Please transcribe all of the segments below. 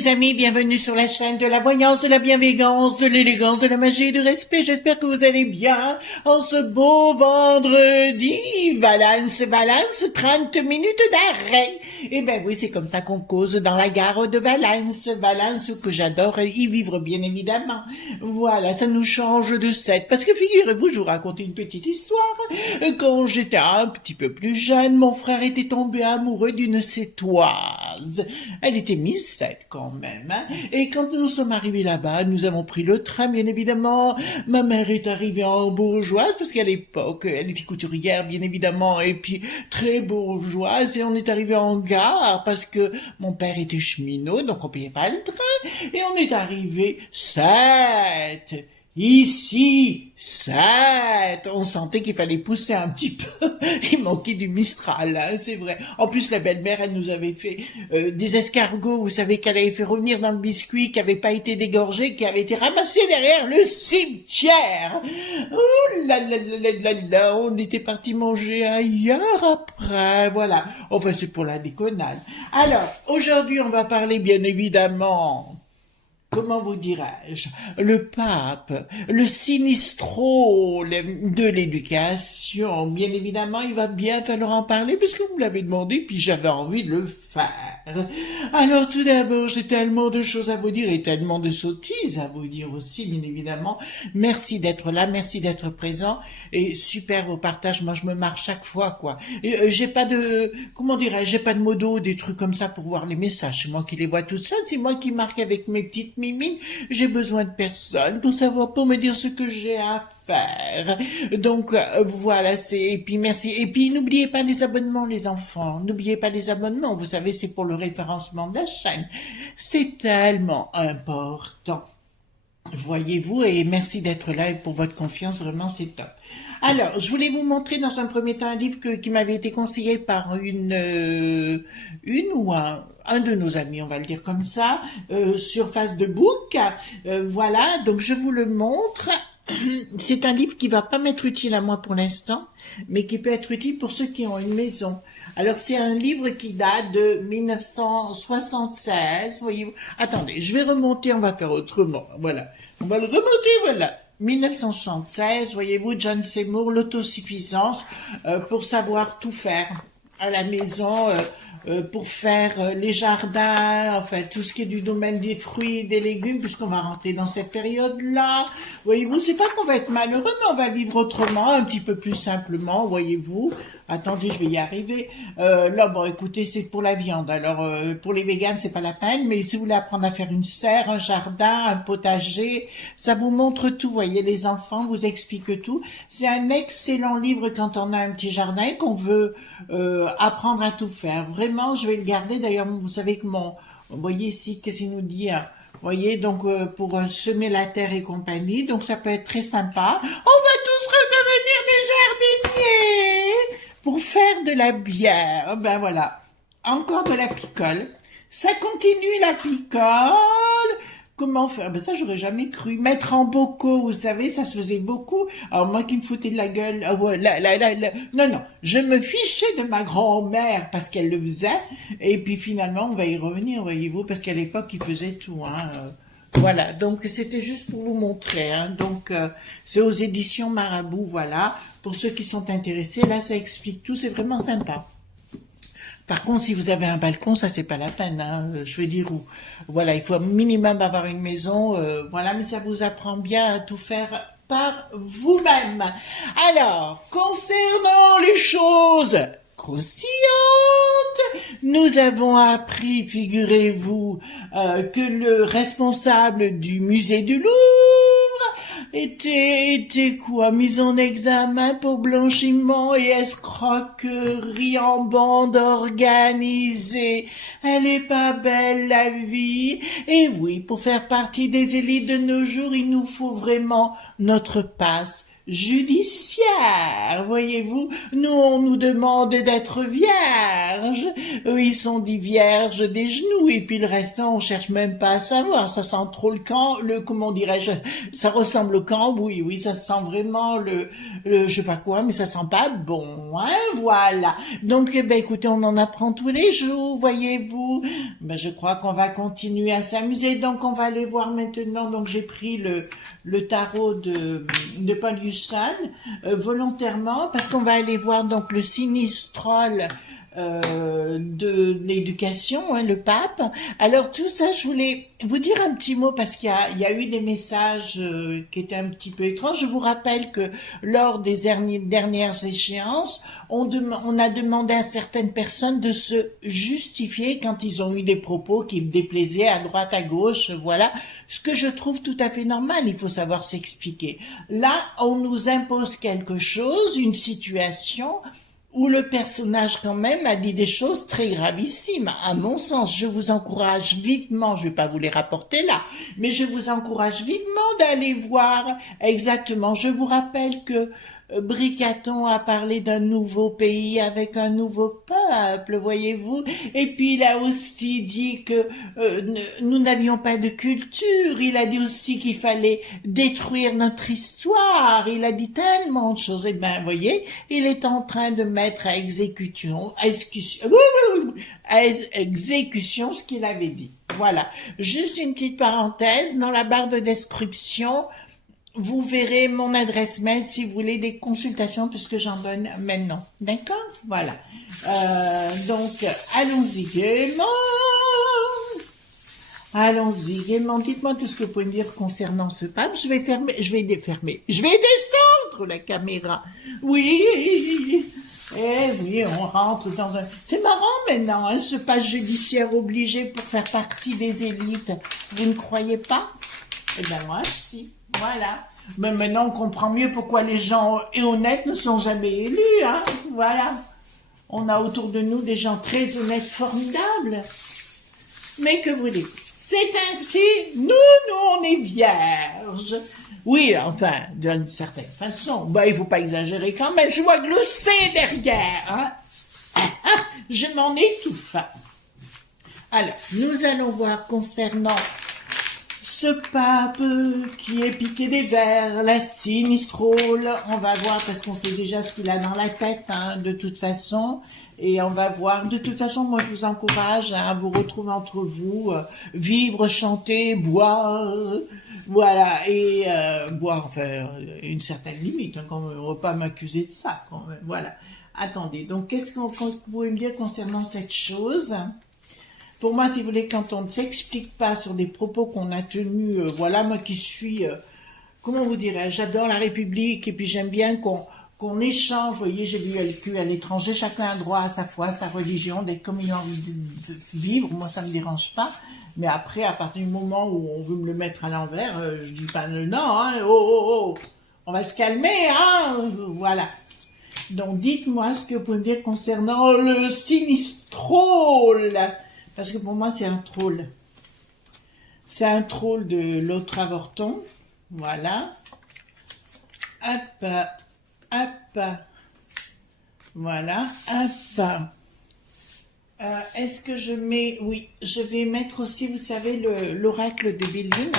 les amis, bienvenue sur la chaîne de la voyance, de la bienveillance, de l'élégance, de la magie et du respect. J'espère que vous allez bien en ce beau vendredi. Valence, 30 minutes d'arrêt. Eh ben oui, c'est comme ça qu'on cause dans la gare de Valence. Valence que j'adore y vivre, bien évidemment. Voilà, ça nous change de set. Parce que figurez-vous, je vous raconte une petite histoire. Quand j'étais un petit peu plus jeune, mon frère était tombé amoureux d'une Sétoise. Elle était Miss 7 quand même. Hein. Et quand nous sommes arrivés là-bas, nous avons pris le train, bien évidemment. Ma mère est arrivée en bourgeoise, parce qu'à l'époque, elle était couturière, bien évidemment, et puis très bourgeoise. Et on est arrivé en gare, parce que mon père était cheminot, donc on payait pas le train. Et on est arrivé 7. Ici, 7. On sentait qu'il fallait pousser un petit peu. Il manquait du Mistral, hein, c'est vrai. En plus, la belle-mère, elle nous avait fait des escargots, vous savez, qu'elle avait fait revenir dans le biscuit, qui avait pas été dégorgé, qui avait été ramassé derrière le cimetière. Oh là là là là là, on était parti manger ailleurs après, voilà. Enfin, c'est pour la déconnade. Alors, aujourd'hui, on va parler, bien évidemment... Comment vous dirais-je, le pape, le sinistro de l'éducation, bien évidemment, il va bien falloir en parler puisque vous me l'avez demandé, puis j'avais envie de le faire. Alors tout d'abord, j'ai tellement de choses à vous dire et tellement de sottises à vous dire aussi, bien évidemment. Merci d'être là, merci d'être présent et super vos partages. Moi, je me marre chaque fois, quoi. Et, j'ai pas de, comment dirais-je, j'ai pas de modo, des trucs comme ça pour voir les messages. C'est moi qui les vois tout seul, c'est moi qui marque avec mes petites mimines. J'ai besoin de personne pour savoir, pour me dire ce que j'ai à faire. Donc voilà, et puis merci. Et puis n'oubliez pas les abonnements, les enfants. N'oubliez pas les abonnements. Vous savez, c'est pour le référencement de la chaîne. C'est tellement important. Voyez-vous, et merci d'être là et pour votre confiance, vraiment c'est top. Alors, je voulais vous montrer dans un premier temps un livre qui m'avait été conseillé par une ou un de nos amis, on va le dire comme ça, sur Facebook. Voilà, donc je vous le montre. C'est un livre qui va pas m'être utile à moi pour l'instant, mais qui peut être utile pour ceux qui ont une maison. Alors c'est un livre qui date de 1976, voyez-vous. Attendez, je vais remonter, on va faire autrement. Voilà, on va le remonter, voilà. 1976, voyez-vous, John Seymour, l'autosuffisance pour savoir tout faire à la maison, pour faire les jardins, enfin tout ce qui est du domaine des fruits et des légumes, puisqu'on va rentrer dans cette période-là. Voyez-vous, c'est pas qu'on va être malheureux, mais on va vivre autrement, un petit peu plus simplement, voyez-vous. Attendez, je vais y arriver. Là, bon, écoutez, c'est pour la viande. Alors, pour les véganes, c'est pas la peine, mais si vous voulez apprendre à faire une serre, un jardin, un potager, ça vous montre tout. Voyez, les enfants vous expliquent tout. C'est un excellent livre quand on a un petit jardin et qu'on veut apprendre à tout faire. Vraiment, je vais le garder. D'ailleurs, vous savez que vous voyez ici, qu'est-ce qu'il nous dit, hein? Vous voyez, donc pour semer la terre et compagnie, donc ça peut être très sympa. On va tous redevenir des jardiniers pour faire de la bière. Ben voilà, encore de la picole. Ça continue la picole. Comment faire? Ben ça, j'aurais jamais cru. Mettre en bocaux, vous savez, ça se faisait beaucoup. Alors moi qui me foutais de la gueule, non, je me fichais de ma grand-mère parce qu'elle le faisait. Et puis finalement, on va y revenir, voyez-vous, parce qu'à l'époque, il faisait tout. Voilà, donc c'était juste pour vous montrer. Donc c'est aux éditions Marabout, voilà. Pour ceux qui sont intéressés, là, ça explique tout. C'est vraiment sympa. Par contre, si vous avez un balcon, ça c'est pas la peine. Je veux dire, voilà, il faut minimum avoir une maison, voilà, mais ça vous apprend bien à tout faire par vous-même. Alors, concernant les choses croustillantes, nous avons appris, figurez-vous, que le responsable du musée du Louvre était quoi, mis en examen pour blanchiment et escroquerie en bande organisée. Elle est pas belle la vie. Et oui, pour faire partie des élites de nos jours, il nous faut vraiment notre passe judiciaire, voyez-vous. Nous, on nous demande d'être vierges. Eux, ils sont dits vierges des genoux, et puis le restant, on cherche même pas à savoir. Ça sent trop comment dirais-je, ça ressemble au cambouis, oui, ça sent vraiment je sais pas quoi, mais ça sent pas bon, hein, voilà. Donc, eh ben, écoutez, on en apprend tous les jours, voyez-vous. Ben, je crois qu'on va continuer à s'amuser, donc on va aller voir maintenant. Donc, j'ai pris le tarot de Paul Husson, volontairement, parce qu'on va aller voir donc le sinistrol de l'éducation, hein, le pape. Alors tout ça, je voulais vous dire un petit mot parce qu'il y a eu des messages qui étaient un petit peu étranges. Je vous rappelle que lors des dernières échéances, on a demandé à certaines personnes de se justifier quand ils ont eu des propos qui me déplaisaient à droite, à gauche, voilà. Ce que je trouve tout à fait normal, il faut savoir s'expliquer. Là, on nous impose quelque chose, une situation, où le personnage quand même a dit des choses très gravissimes. À mon sens, je vous encourage vivement, je vais pas vous les rapporter là, mais je vous encourage vivement d'aller voir exactement. Je vous rappelle que Bricaton a parlé d'un nouveau pays avec un nouveau peuple, voyez-vous. Et puis il a aussi dit que nous n'avions pas de culture. Il a dit aussi qu'il fallait détruire notre histoire. Il a dit tellement de choses. Et ben, voyez, il est en train de mettre à exécution ce qu'il avait dit. Voilà. Juste une petite parenthèse, dans la barre de description, vous verrez mon adresse mail si vous voulez des consultations puisque j'en donne maintenant. D'accord? Voilà. Donc, allons-y gaiement. Allons-y gaiement. Dites-moi tout ce que vous pouvez me dire concernant ce pape. Je vais descendre la caméra. Oui. Eh oui, on rentre dans un... C'est marrant maintenant, hein, ce passe judiciaire obligé pour faire partie des élites. Vous ne croyez pas? Eh ben moi, si. Voilà. Mais maintenant, on comprend mieux pourquoi les gens honnêtes ne sont jamais élus, hein. Voilà. On a autour de nous des gens très honnêtes, formidables. Mais que voulez-vous? C'est ainsi, nous, on est vierges. Oui, enfin, d'une certaine façon. Ben, il faut pas exagérer quand même. Je vois glousser derrière, hein. Je m'en étouffe. Alors, nous allons voir concernant ce pape qui est piqué des vers, la sinistrole, on va voir parce qu'on sait déjà ce qu'il a dans la tête, hein, de toute façon, et on va voir. De toute façon, moi je vous encourage à vous retrouver entre vous, vivre, chanter, boire, voilà, et boire, enfin, une certaine limite, hein, quand même, on va pas m'accuser de ça, quand même, voilà. Attendez, donc qu'est-ce qu'on pourrait me dire concernant cette chose? Pour moi, si vous voulez, quand on ne s'explique pas sur des propos qu'on a tenus, voilà, moi qui suis, comment vous dirais, j'adore la République et puis j'aime bien qu'on échange. Vous voyez, j'ai vécu à l'étranger, chacun a droit à sa foi, sa religion, d'être comme il a envie de vivre. Moi, ça me dérange pas. Mais après, à partir du moment où on veut me le mettre à l'envers, je dis pas non, hein, oh, on va se calmer, hein, voilà. Donc, dites-moi ce que vous pouvez me dire concernant le sinistrol. Parce que pour moi, c'est un troll. C'est un troll de l'autre avorton. Voilà. Hop, hop. Voilà, hop. Est-ce que je mets... Oui, je vais mettre aussi, vous savez, l'oracle de Béline.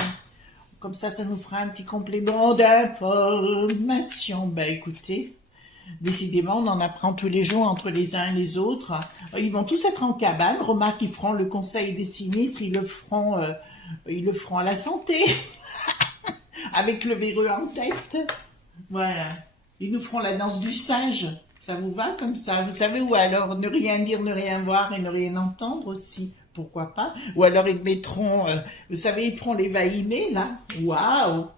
Comme ça nous fera un petit complément d'information. Ben, écoutez... Décidément, on en apprend tous les jours entre les uns et les autres. Ils vont tous être en cabane. Remarque, ils feront le conseil des sinistres, ils le feront à la santé, avec le véreux en tête. Voilà. Ils nous feront la danse du singe. Ça vous va comme ça? Vous savez, ou alors ne rien dire, ne rien voir et ne rien entendre aussi. Pourquoi pas? Ou alors ils mettront, vous savez, ils feront les va-y-mets, là. Waouh!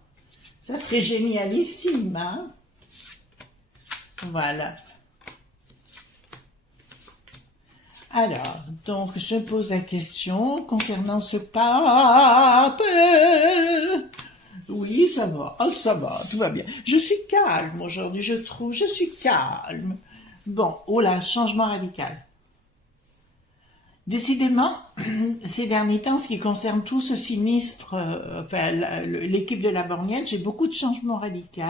Ça serait génialissime, hein? Voilà. Alors, donc, je pose la question concernant ce pape. Oui, ça va, tout va bien. Je suis calme aujourd'hui, je trouve, je suis calme. Bon, oh là, changement radical. Décidément, ces derniers temps, ce qui concerne tout ce sinistre, enfin, l'équipe de la Borgnette, j'ai beaucoup de changements radicaux.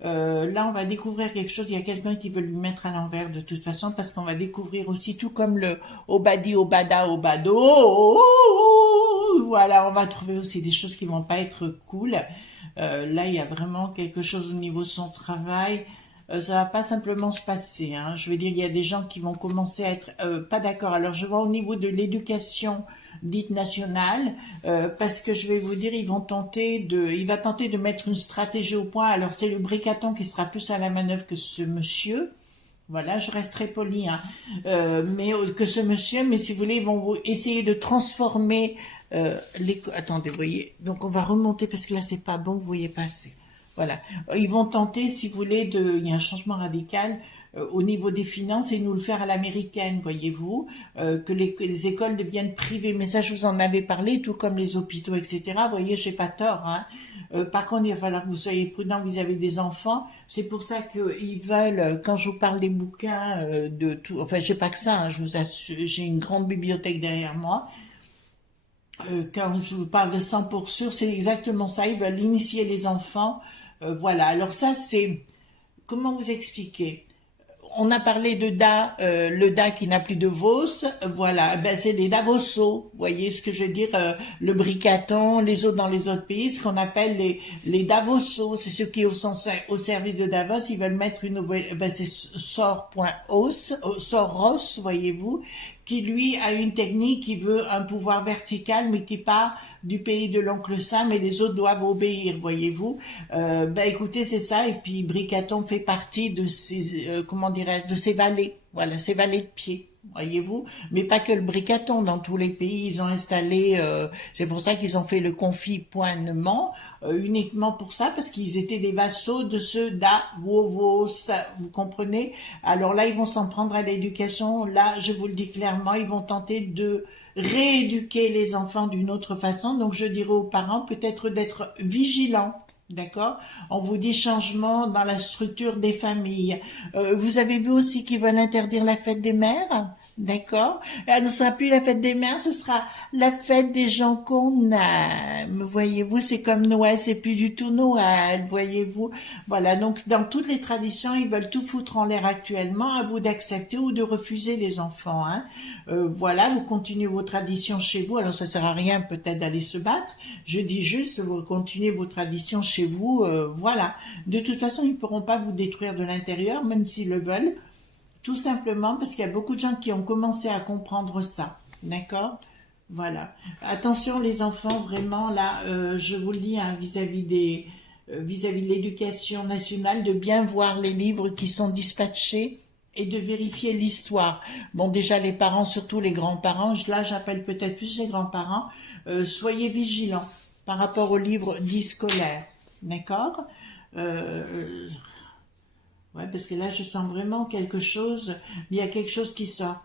Là, on va découvrir quelque chose. Il y a quelqu'un qui veut lui mettre à l'envers de toute façon parce qu'on va découvrir aussi tout comme le Obadi, Obada, Obado. Voilà, on va trouver aussi des choses qui vont pas être cool. Là, il y a vraiment quelque chose au niveau de son travail. Ça va pas simplement se passer, hein. Je veux dire, il y a des gens qui vont commencer à être pas d'accord. Alors, je vois au niveau de l'éducation dite nationale, parce que je vais vous dire, il va tenter de mettre une stratégie au point. Alors, c'est le Bricaton qui sera plus à la manœuvre que ce monsieur. Voilà, je reste très poli, hein. Mais que ce monsieur, mais si vous voulez, ils vont essayer de transformer Attendez, vous voyez. Donc, on va remonter parce que là, c'est pas bon, vous voyez pas assez. Voilà. Ils vont tenter, si vous voulez, il y a un changement radical au niveau des finances et nous le faire à l'américaine, voyez-vous, que les écoles deviennent privées. Mais ça, je vous en avais parlé, tout comme les hôpitaux, etc. Vous voyez, j'ai pas tort, hein. Par contre, il va falloir que vous soyez prudent vis-à-vis des enfants. C'est pour ça qu'ils veulent, quand je vous parle des bouquins, de tout, enfin, j'ai pas que ça, hein, je vous assure, j'ai une grande bibliothèque derrière moi. Quand je vous parle de 100 pour sûr, c'est exactement ça. Ils veulent initier les enfants. Voilà. Alors ça, c'est... Comment vous expliquer? On a parlé de le Da qui n'a plus de Vos, voilà, ben c'est les Davosos, vous voyez ce que je veux dire, le Bricaton, les autres dans les autres pays, ce qu'on appelle les Davosos, c'est ceux qui sont au service de Davos, ils veulent mettre une nouvelle, ben c'est Soros, voyez-vous, qui lui a une technique qui veut un pouvoir vertical, mais qui part du pays de l'oncle Sam et les autres doivent obéir, voyez-vous. Ben écoutez, c'est ça. Et puis Bricaton fait partie de ces, comment dirais-je, de ces vallées. Voilà, ces vallées de pied, voyez-vous. Mais pas que le Bricaton. Dans tous les pays, ils ont installé. C'est pour ça qu'ils ont fait le confipoinement uniquement pour ça, parce qu'ils étaient des vassaux de ceux d'Avovos. Vous comprenez? Alors là, ils vont s'en prendre à l'éducation. Là, je vous le dis clairement, ils vont tenter de rééduquer les enfants d'une autre façon. Donc, je dirais aux parents peut-être d'être vigilants. D'accord? On vous dit changement dans la structure des familles. Vous avez vu aussi qu'ils veulent interdire la fête des mères? D'accord? Elle ne sera plus la fête des mères, ce sera la fête des gens qu'on aime. Voyez-vous, c'est comme Noël, c'est plus du tout Noël, voyez-vous. Voilà, donc dans toutes les traditions, ils veulent tout foutre en l'air actuellement, à vous d'accepter ou de refuser les enfants, hein. Voilà, vous continuez vos traditions chez vous, alors ça sert à rien peut-être d'aller se battre, je dis juste, vous continuez vos traditions chez vous, voilà. De toute façon, ils ne pourront pas vous détruire de l'intérieur, même s'ils le veulent, tout simplement parce qu'il y a beaucoup de gens qui ont commencé à comprendre ça, d'accord? Voilà. Attention les enfants, vraiment là, je vous le dis, hein, vis-à-vis de l'éducation nationale, de bien voir les livres qui sont dispatchés et de vérifier l'histoire. Bon, déjà les parents, surtout les grands-parents, là j'appelle peut-être plus les grands-parents, soyez vigilants par rapport aux livres dits scolaires, d'accord? Ouais, parce que là je sens vraiment quelque chose, il y a quelque chose qui sort.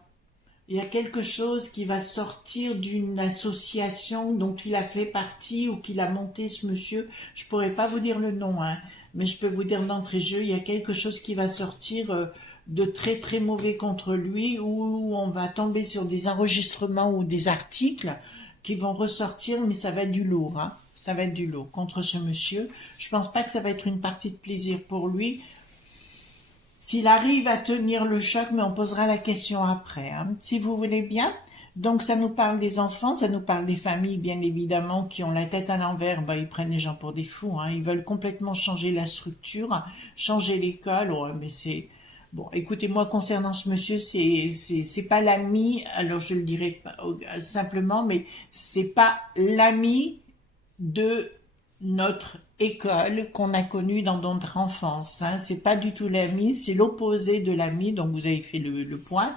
Il y a quelque chose qui va sortir d'une association dont il a fait partie ou qu'il a monté ce monsieur. Je pourrais pas vous dire le nom, hein, mais je peux vous dire d'entrée de jeu, il y a quelque chose qui va sortir de très très mauvais contre lui, où on va tomber sur des enregistrements ou des articles qui vont ressortir, mais ça va être du lourd, hein. Ça va être du lourd contre ce monsieur. Je pense pas que ça va être une partie de plaisir pour lui. S'il arrive à tenir le choc, mais on posera la question après, hein, si vous voulez bien. Donc ça nous parle des enfants, ça nous parle des familles, bien évidemment, qui ont la tête à l'envers. Ben, ils prennent les gens pour des fous, hein. Ils veulent complètement changer la structure, changer l'école. Ouais, mais c'est... Bon, écoutez, moi, concernant ce monsieur, c'est pas l'ami, alors je le dirai simplement, mais c'est pas l'ami de notre école qu'on a connue dans notre enfance, hein. C'est pas du tout l'ami, c'est l'opposé de l'ami, donc vous avez fait le point,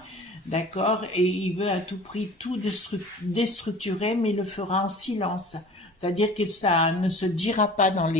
d'accord, et il veut à tout prix tout déstructurer, mais il le fera en silence, c'est-à-dire que ça ne se dira pas dans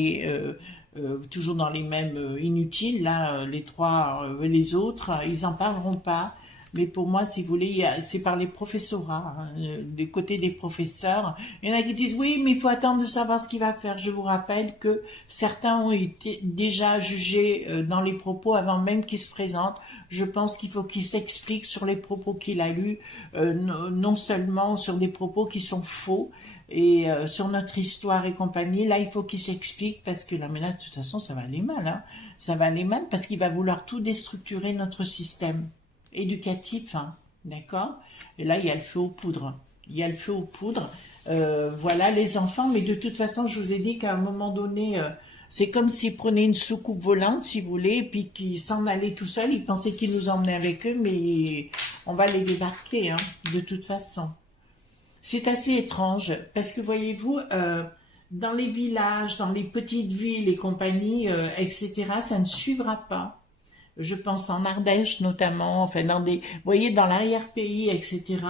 toujours dans les mêmes inutiles, là, les trois, les autres, ils en parleront pas. Mais pour moi, si vous voulez, c'est par les professorats, hein, du côté des professeurs. Il y en a qui disent, oui, mais il faut attendre de savoir ce qu'il va faire. Je vous rappelle que certains ont été déjà jugés dans les propos avant même qu'ils se présentent. Je pense qu'il faut qu'il s'explique sur les propos qu'il a eus, non seulement sur des propos qui sont faux, et sur notre histoire et compagnie. Là, il faut qu'il s'explique parce que là, mais là, de toute façon, ça va aller mal, hein. ça va aller mal parce qu'il va vouloir tout déstructurer notre système éducatif, hein, d'accord? Et là, il y a le feu aux poudres. Il y a le feu aux poudres. Voilà, les enfants, mais de toute façon, je vous ai dit qu'à un moment donné, c'est comme s'ils prenaient une soucoupe volante, si vous voulez, et puis qu'ils s'en allaient tout seuls. Ils pensaient qu'ils nous emmenaient avec eux, mais on va les débarquer, hein, de toute façon. C'est assez étrange, parce que voyez-vous, dans les villages, dans les petites villes et compagnie, etc., ça ne suivra pas. Je pense en Ardèche notamment, enfin dans des, vous voyez, dans l'arrière-pays, etc.,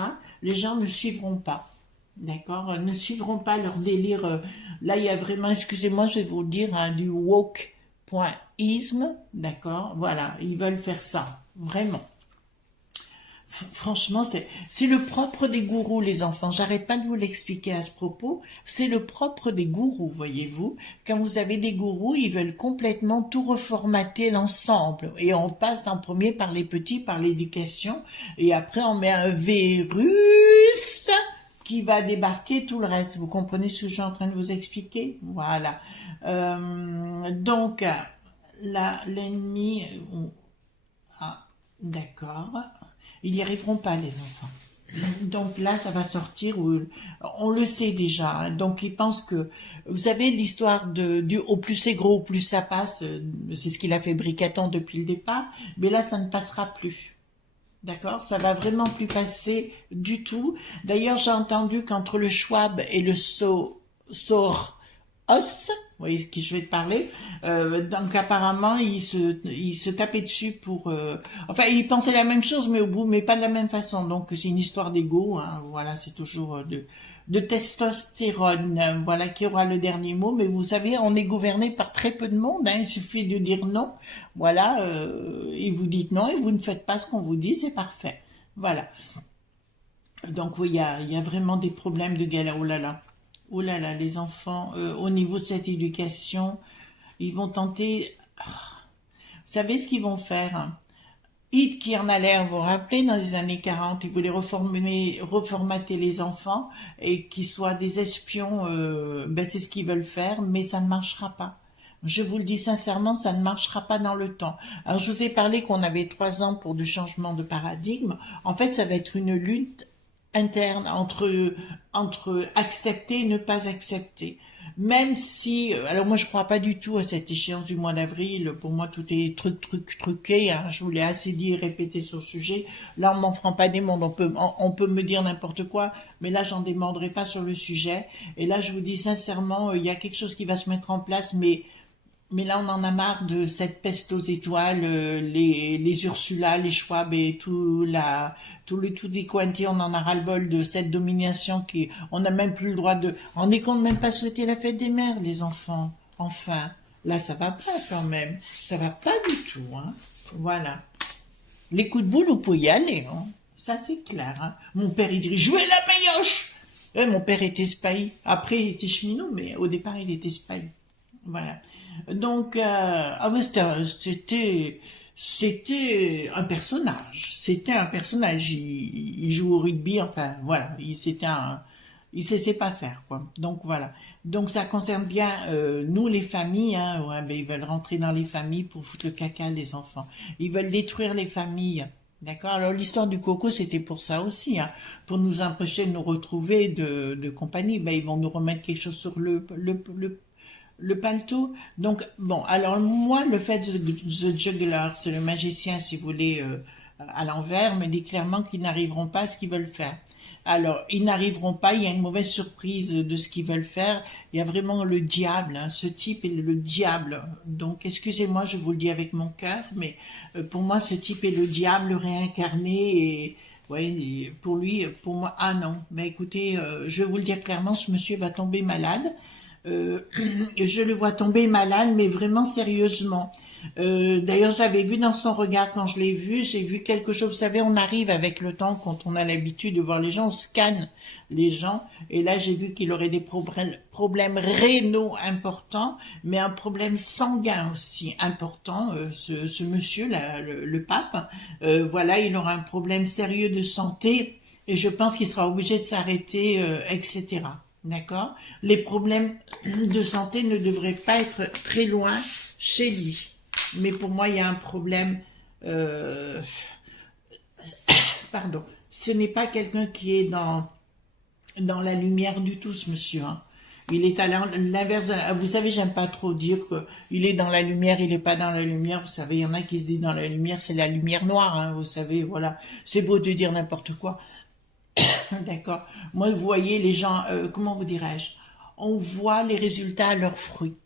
les gens ne suivront pas. D'accord? Ne suivront pas leur délire. Là, il y a vraiment, excusez-moi, je vais vous le dire, hein, du woke.isme. D'accord? Voilà, ils veulent faire ça. Vraiment. Franchement, c'est le propre des gourous, les enfants. J'arrête pas de vous l'expliquer à ce propos. C'est le propre des gourous, voyez-vous. Quand vous avez des gourous, ils veulent complètement tout reformater l'ensemble. Et on passe en premier par les petits, par l'éducation. Et après, on met un virus qui va débarquer tout le reste. Vous comprenez ce que je suis en train de vous expliquer? Voilà. Donc, là, l'ennemi... Ah, d'accord. Ils n'y arriveront pas, les enfants. Donc là, ça va sortir, on le sait déjà. Hein. Donc ils pensent que, vous savez, l'histoire du au plus c'est gros, au plus ça passe, c'est ce qu'il a fait Bricaton depuis le départ, mais là, ça ne passera plus. D'accord? Ça va vraiment plus passer du tout. D'ailleurs, j'ai entendu qu'entre le Schwab et le Soros, vous voyez de qui je vais te parler, donc apparemment il se tapait dessus pour enfin il pensait la même chose mais au bout mais pas de la même façon, donc c'est une histoire d'ego, hein, voilà, c'est toujours de testostérone, voilà, qui aura le dernier mot, mais vous savez, on est gouverné par très peu de monde, hein, il suffit de dire non, voilà, et vous dites non et vous ne faites pas ce qu'on vous dit, c'est parfait, voilà. Donc oui, il y a vraiment des problèmes de galère, oh là là. Oh là là, les enfants, au niveau de cette éducation, ils vont tenter... Vous savez ce qu'ils vont faire, hein? Qui en a l'air, vous vous rappelez, dans les années 40, ils voulaient reformater les enfants et qu'ils soient des espions, ben c'est ce qu'ils veulent faire, mais ça ne marchera pas. Je vous le dis sincèrement, ça ne marchera pas dans le temps. Alors, je vous ai parlé qu'on avait 3 ans pour du changement de paradigme. En fait, ça va être une lutte interne entre accepter et ne pas accepter. Même si, alors moi je crois pas du tout à cette échéance du mois d'avril, pour moi tout est truqué, hein, je vous l'ai assez dit et répété sur le sujet, là on m'en fera pas des mondes, on peut me dire n'importe quoi, mais là j'en démordrai pas sur le sujet, et là je vous dis sincèrement, il y a quelque chose qui va se mettre en place, mais là, on en a marre de cette peste aux étoiles, les Ursula, les Schwab et tout les quanti, on en a ras-le-bol de cette domination on n'a même plus le droit on est qu'on ne même pas souhaiter la fête des mères, les enfants. Enfin, là, ça va pas quand même. Ça va pas du tout, hein. Voilà. Les coups de boule, vous pouvez y aller, hein. Ça, c'est clair, hein. Mon père, il dit, jouez la maillotche! Mon père était spahi. Après, il était cheminot, mais au départ, il était spahi. Voilà. Donc, c'était un personnage. C'était un personnage. Il joue au rugby, enfin, voilà. Il se laissait pas faire, quoi. Donc, voilà. Donc, ça concerne bien, nous, les familles, hein. Ouais, ben, ils veulent rentrer dans les familles pour foutre le caca, les enfants. Ils veulent détruire les familles. D'accord? Alors, l'histoire du coco, c'était pour ça aussi, hein. Pour nous empêcher de nous retrouver de compagnie. Ben, ils vont nous remettre quelque chose sur le paletot. Donc, bon, alors moi, le fait de The Juggler, c'est le magicien, si vous voulez, à l'envers, me dit clairement qu'ils n'arriveront pas à ce qu'ils veulent faire. Alors, ils n'arriveront pas, il y a une mauvaise surprise de ce qu'ils veulent faire. Il y a vraiment le diable, hein, ce type est le diable. Donc, excusez-moi, je vous le dis avec mon cœur, mais pour moi, ce type est le diable réincarné et... Ouais, pour lui, pour moi, ah non. Mais écoutez, je vais vous le dire clairement, ce monsieur va tomber malade. Je le vois tomber malade, mais vraiment sérieusement. D'ailleurs, je l'avais vu dans son regard quand je l'ai vu. J'ai vu quelque chose. Vous savez, on arrive avec le temps, quand on a l'habitude de voir les gens, on scanne les gens. Et là, j'ai vu qu'il aurait des problèmes rénaux importants, mais un problème sanguin aussi important. Ce monsieur, là, le pape, voilà, il aura un problème sérieux de santé. Et je pense qu'il sera obligé de s'arrêter, etc. D'accord? Les problèmes de santé ne devraient pas être très loin chez lui. mais pour moi, il y a un problème. euh, Pardon. Ce n'est pas quelqu'un qui est dans la lumière du tout, ce monsieur, hein. Il est à l'inverse. Vous savez, j'aime pas trop dire que il est dans la lumière, il est pas dans la lumière. Vous savez, il y en a qui se disent dans la lumière, c'est la lumière noire, hein, vous savez, voilà. C'est beau de dire n'importe quoi. D'accord. Moi, vous voyez, les gens, comment vous dirais-je? On voit les résultats à leurs fruits.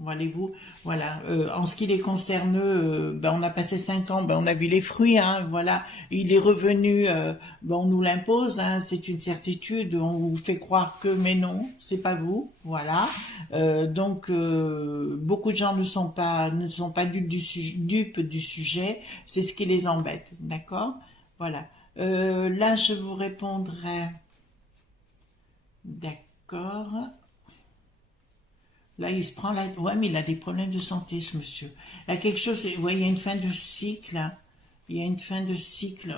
Voyez-vous, voilà. En ce qui les concerne, ben, on a passé 5 ans, ben, on a vu les fruits, hein, voilà. Il est revenu, ben, on nous l'impose, hein, c'est une certitude. On vous fait croire que, mais non, c'est pas vous, voilà. Donc, beaucoup de gens ne sont pas dupes du sujet. C'est ce qui les embête, d'accord? Voilà. Là, je vous répondrai, d'accord. Là, il se prend la... Ouais, mais il a des problèmes de santé, ce monsieur. Il y a quelque chose... Ouais, il y a une fin de cycle, là. Il y a une fin de cycle.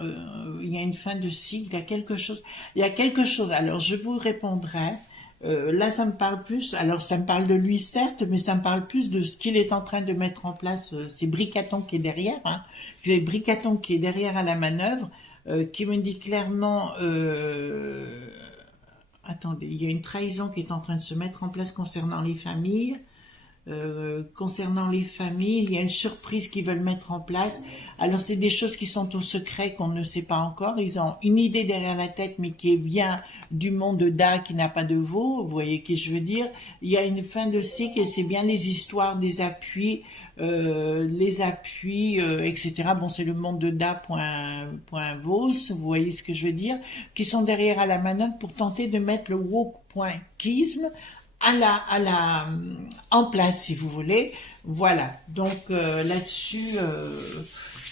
Il y a une fin de cycle. Il y a quelque chose... Il y a quelque chose. Alors, je vous répondrai. Là, ça me parle plus... Alors, ça me parle de lui, certes, mais ça me parle plus de ce qu'il est en train de mettre en place. C'est Bricaton qui est derrière, hein. C'est Bricaton qui est derrière à la manœuvre, qui me dit clairement... Attendez, il y a une trahison qui est en train de se mettre en place concernant les familles. Concernant les familles, il y a une surprise qu'ils veulent mettre en place. Alors, c'est des choses qui sont au secret, qu'on ne sait pas encore. Ils ont une idée derrière la tête, mais qui vient du monde d'A, qui n'a pas de veau. Vous voyez ce que je veux dire? Il y a une fin de cycle et c'est bien les histoires des appuis, etc. Bon, c'est le monde de Da.vos, vous voyez ce que je veux dire, qui sont derrière à la manœuvre pour tenter de mettre le woke.kisme en place, si vous voulez. Voilà. Donc, là-dessus,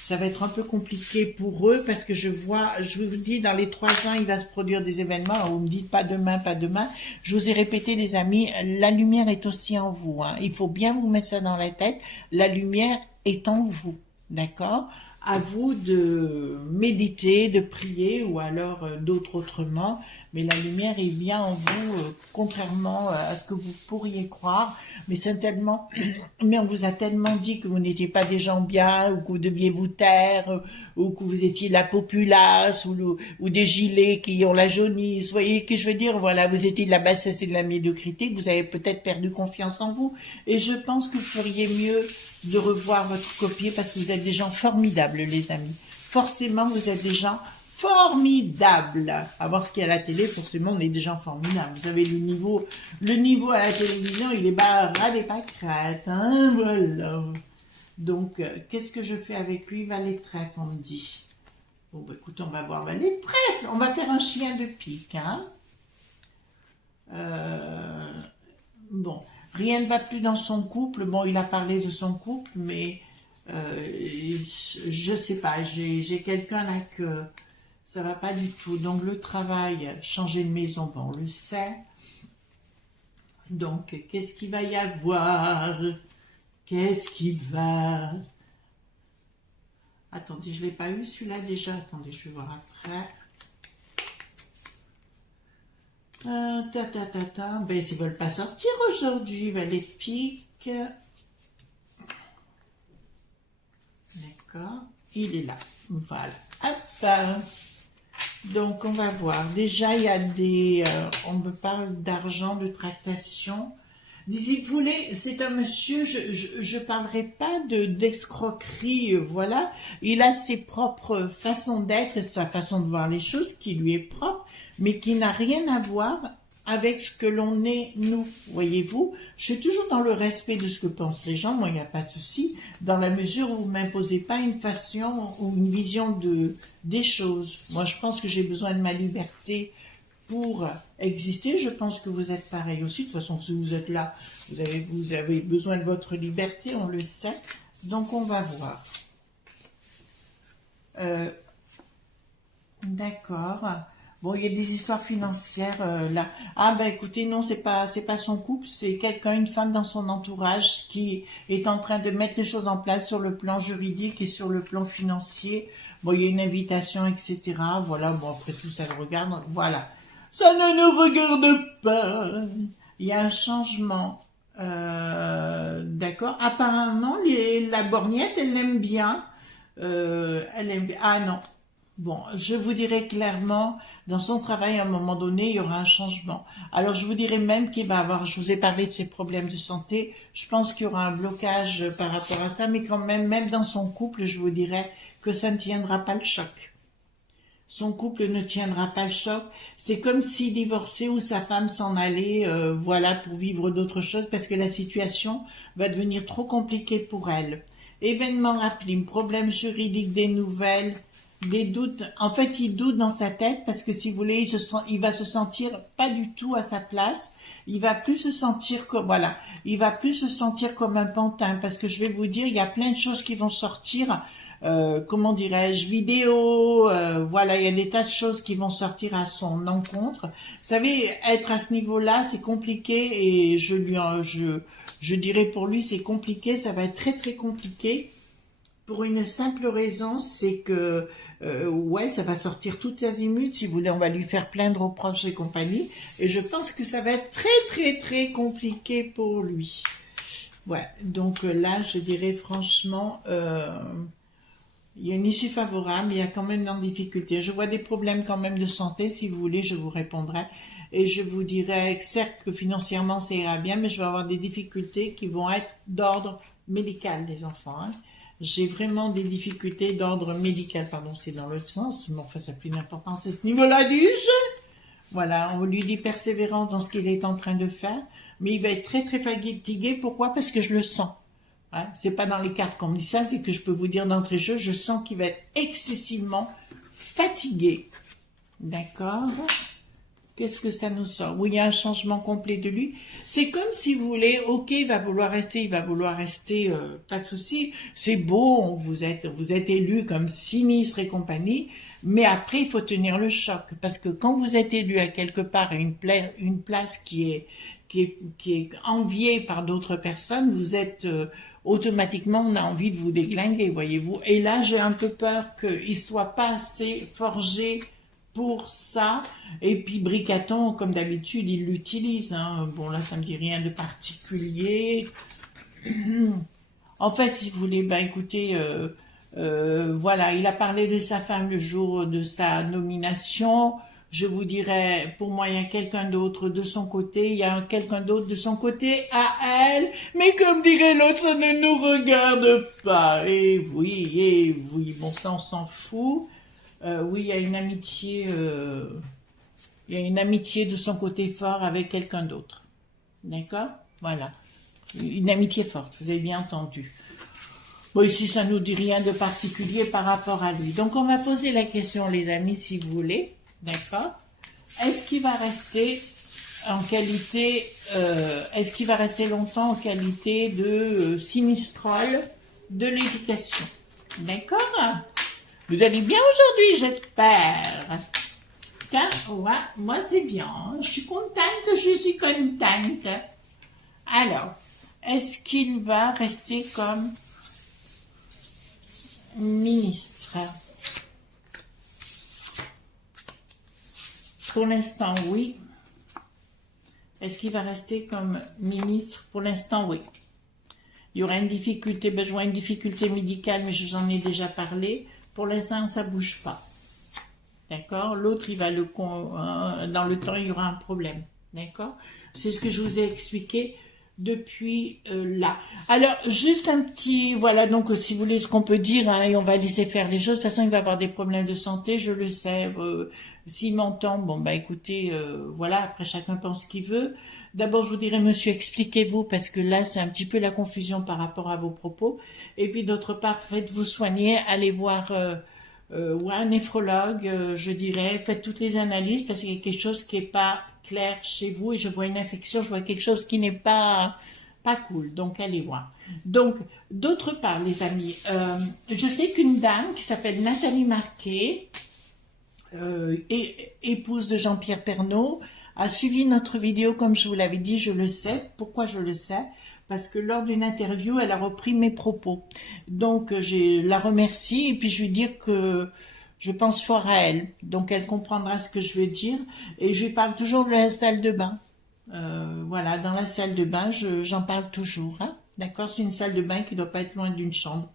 ça va être un peu compliqué pour eux parce que je vous dis, dans les 3 ans, il va se produire des événements. Alors, vous me dites pas demain, pas demain. Je vous ai répété, les amis, la lumière est aussi en vous, hein. Il faut bien vous mettre ça dans la tête. La lumière est en vous. D'accord? À vous de méditer, de prier ou alors d'autres autrement. Mais la lumière est bien en vous, contrairement à ce que vous pourriez croire. Mais c'est tellement, mais on vous a tellement dit que vous n'étiez pas des gens bien, ou que vous deviez vous taire, ou que vous étiez la populace, ou des gilets qui ont la jaunisse. Vous voyez ce que je veux dire? Voilà, vous étiez de la bassesse et de la médiocrité, que vous avez peut-être perdu confiance en vous. Et je pense que vous feriez mieux de revoir votre copie parce que vous êtes des gens formidables, les amis. Forcément, vous êtes des gens formidables. À voir ce qu'il y a à la télé, forcément, on est des gens formidables. Vous savez, le niveau à la télévision, il est bas ras des pâquerettes, hein, voilà. Donc, qu'est-ce que je fais avec lui? Valet de trèfle, on me dit. Bon, bah, écoute, on va voir valet de trèfle. On va faire un chien de pique, hein. Bon, rien ne va plus dans son couple. Bon, il a parlé de son couple, mais je sais pas. J'ai quelqu'un là que ça va pas du tout. Donc le travail, changer de maison, bon, on le sait. Donc, qu'est-ce qu'il va y avoir? Qu'est-ce qui va... Attendez, je l'ai pas eu celui-là déjà. Attendez, je vais voir après. Ben, ils veulent pas sortir aujourd'hui, valet de pique. D'accord, il est là. Voilà. Hop. Donc, on va voir. Déjà, il y a des... on me parle d'argent, de tractation. Si vous voulez, c'est un monsieur, je parlerai pas d'escroquerie, voilà. Il a ses propres façons d'être et sa façon de voir les choses qui lui est propre, mais qui n'a rien à voir avec ce que l'on est, nous. Voyez-vous, je suis toujours dans le respect de ce que pensent les gens, moi, il n'y a pas de souci, dans la mesure où vous m'imposez pas une façon ou une vision des choses. Moi, je pense que j'ai besoin de ma liberté pour exister. Je pense que vous êtes pareil aussi. De toute façon, si vous êtes là, vous avez besoin de votre liberté, on le sait. Donc, on va voir. D'accord. Bon, il y a des histoires financières là. Ah ben écoutez, non, c'est pas son couple, c'est quelqu'un, une femme dans son entourage qui est en train de mettre les choses en place sur le plan juridique et sur le plan financier. Bon, il y a une invitation, etc. Voilà, bon, après tout, ça le regarde. Voilà. Ça ne nous regarde pas. Il y a un changement D'accord. Apparemment, la borgnette, elle l'aime bien. Elle aime bien. Ah non. Bon, je vous dirais clairement, dans son travail, à un moment donné, il y aura un changement. Alors, je vous dirais même qu'il va avoir, je vous ai parlé de ses problèmes de santé, je pense qu'il y aura un blocage par rapport à ça, mais quand même, même dans son couple, je vous dirais que ça ne tiendra pas le choc. Son couple ne tiendra pas le choc. C'est comme s'il divorçait ou sa femme s'en allait, voilà, pour vivre d'autres choses, parce que la situation va devenir trop compliquée pour elle. Événement rappelé, problème juridique, des nouvelles, des doutes. En fait, il doute dans sa tête parce que si vous voulez, il va se sentir pas du tout à sa place. Il va plus se sentir comme, voilà, il va plus se sentir comme un pantin parce que je vais vous dire, il y a plein de choses qui vont sortir. Comment dirais-je, vidéo, voilà, il y a des tas de choses qui vont sortir à son encontre. Vous savez, être à ce niveau-là, c'est compliqué et je dirais pour lui, c'est compliqué, ça va être très très compliqué pour une simple raison, c'est que ouais, ça va sortir toutes azimuts, si vous voulez, on va lui faire plein de reproches et compagnie, et je pense que ça va être très très très compliqué pour lui. Ouais, donc là, je dirais franchement, il y a une issue favorable, il y a quand même une difficulté. Je vois des problèmes quand même de santé, si vous voulez, je vous répondrai. Et je vous dirais, certes, que financièrement, ça ira bien, mais je vais avoir des difficultés qui vont être d'ordre médical, les enfants. Hein. J'ai vraiment des difficultés d'ordre médical, pardon, c'est dans l'autre sens, mais enfin, ça n'a plus d'importance à ce niveau-là, dis-je. Voilà, on lui dit persévérance dans ce qu'il est en train de faire, mais il va être très très fatigué. Pourquoi? Parce que je le sens. Hein, c'est pas dans les cartes qu'on me dit ça, c'est que je peux vous dire d'entrée de jeu, je sens qu'il va être excessivement fatigué. D'accord? Qu'est-ce que ça nous sort? Oui, il y a un changement complet de lui. C'est comme si vous voulez, ok, il va vouloir rester, pas de souci. C'est beau, vous êtes élu comme sinistre et compagnie, mais après, il faut tenir le choc. Parce que quand vous êtes élu à quelque part à une place qui est enviée par d'autres personnes, vous êtes automatiquement, on a envie de vous déglinguer, voyez-vous. Et là, j'ai un peu peur qu'il soit pas assez forgé pour ça. Et puis Bricaton, comme d'habitude, il l'utilise. Hein. Bon, là, ça me dit rien de particulier. En fait, si vous voulez, ben écoutez, voilà, il a parlé de sa femme le jour de sa nomination. Je vous dirais, pour moi, il y a quelqu'un d'autre de son côté, il y a quelqu'un d'autre de son côté à elle, mais comme dirait l'autre, ça ne nous regarde pas. Et oui, bon, ça, on s'en fout. Oui, il y a une amitié de son côté fort avec quelqu'un d'autre. D'accord? Voilà. Une amitié forte, vous avez bien entendu. Bon, ici, ça ne nous dit rien de particulier par rapport à lui. Donc, on va poser la question, les amis, si vous voulez. D'accord? Est-ce qu'il va rester en qualité, est-ce qu'il va rester longtemps en qualité de sinistrol de l'éducation? D'accord? Vous allez bien aujourd'hui, j'espère. Ouais, moi c'est bien. Je suis contente. Alors, est-ce qu'il va rester comme ministre? Pour l'instant, oui. Est-ce qu'il va rester comme ministre? Pour l'instant, oui. Il y aura une difficulté, ben, je vois une difficulté médicale, mais je vous en ai déjà parlé. Pour l'instant, ça ne bouge pas. D'accord? L'autre, il va dans le temps, il y aura un problème. D'accord? C'est ce que je vous ai expliqué depuis là. Alors, juste un petit, voilà, donc si vous voulez ce qu'on peut dire, hein, et on va laisser faire les choses. De toute façon, il va avoir des problèmes de santé, je le sais. S'il m'entend, bon, bah écoutez, voilà, après chacun pense ce qu'il veut. D'abord, je vous dirais, monsieur, expliquez-vous, parce que là, c'est un petit peu la confusion par rapport à vos propos. Et puis, d'autre part, faites-vous soigner, allez voir ou un néphrologue, je dirais, faites toutes les analyses, parce qu'il y a quelque chose qui n'est pas clair chez vous, et je vois une infection, je vois quelque chose qui n'est pas cool, donc allez voir. Donc, d'autre part, les amis, je sais qu'une dame qui s'appelle Nathalie Marquet, épouse de Jean-Pierre Pernaut, a suivi notre vidéo comme je vous l'avais dit, je le sais. Pourquoi je le sais? Parce que lors d'une interview, elle a repris mes propos. Donc, je la remercie et puis je lui dis que je pense fort à elle. Donc, elle comprendra ce que je veux dire. Et je lui parle toujours de la salle de bain. Voilà, dans la salle de bain, j'en parle toujours, hein. D'accord, c'est une salle de bain qui doit pas être loin d'une chambre.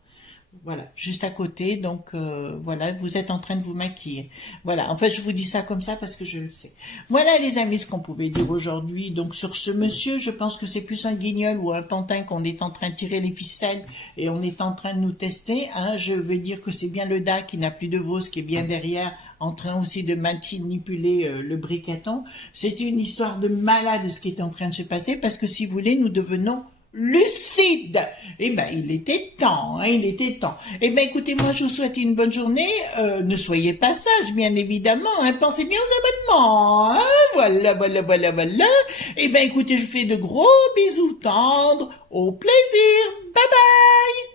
Voilà, juste à côté. Donc voilà, vous êtes en train de vous maquiller. Voilà, en fait, je vous dis ça comme ça parce que je le sais. Voilà, les amis, ce qu'on pouvait dire aujourd'hui. Donc sur ce monsieur, je pense que c'est plus un guignol ou un pantin qu'on est en train de tirer les ficelles et on est en train de nous tester. Hein. Je veux dire que c'est bien le DA qui n'a plus de veau, qui est bien derrière, en train aussi de manipuler le briqueton. C'était une histoire de malade ce qui était en train de se passer parce que si vous voulez, nous devenons lucide. Eh ben, il était temps, hein, il était temps. Eh ben, écoutez, moi, je vous souhaite une bonne journée. Ne soyez pas sages, bien évidemment. Hein, pensez bien aux abonnements. Hein, voilà, voilà, voilà, voilà. Eh ben, écoutez, je fais de gros bisous tendres. Au plaisir. Bye bye.